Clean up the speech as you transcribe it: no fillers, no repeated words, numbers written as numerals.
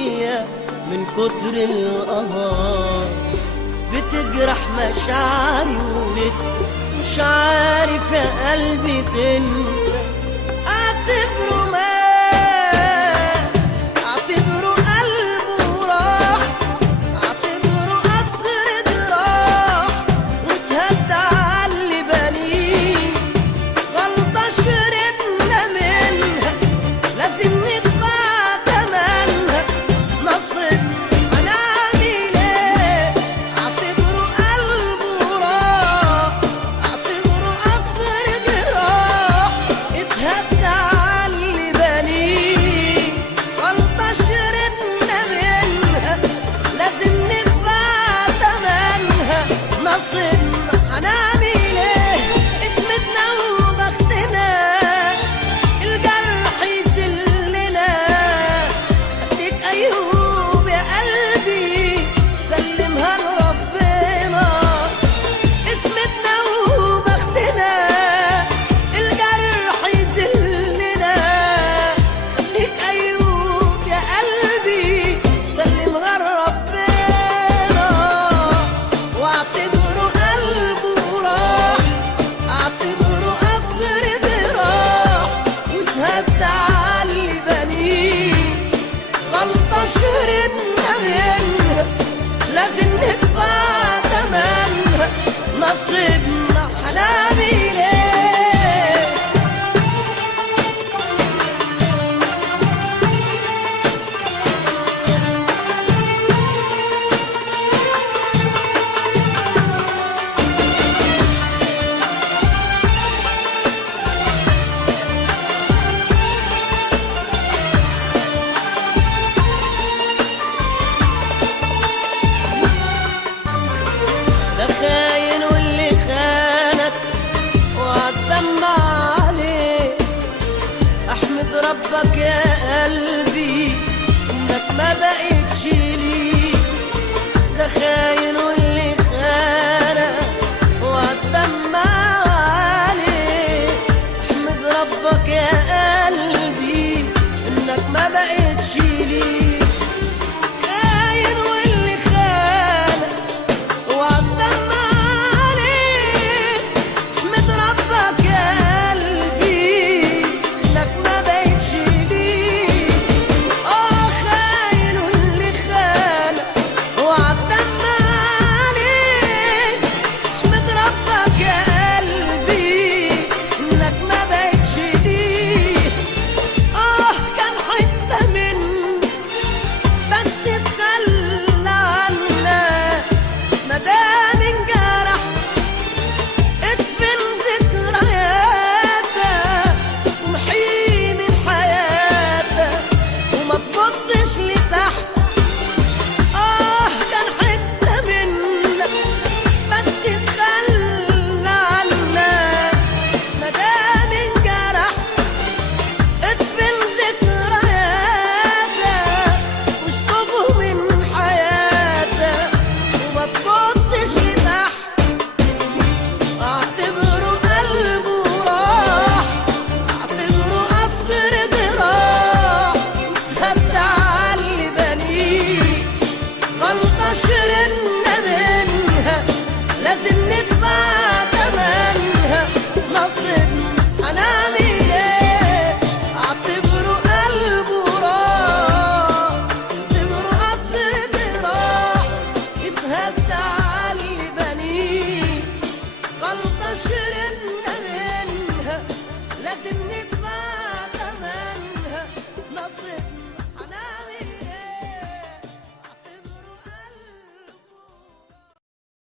الدنيا من كتر القهر بتجرح مشاعري ولسه مش عارف يا قلبي تنسى. اعتبره مات، اعتبره قلبه راح، اعتبره قصر جراح واتهد على اللي بنيه. غلطة شربنا منها لازم ندفع تمنها، نصيب هنعمل ايه؟ اعتبره قلبه راح، اعتبره قصر جراح اتهد على اللي بنيه. غلطة شربنا منها لازم ندفع تمنها، نصيبنا هنعمل ايه؟ اسمتنا وبختنا الجرح يذلنا، خليك ايوه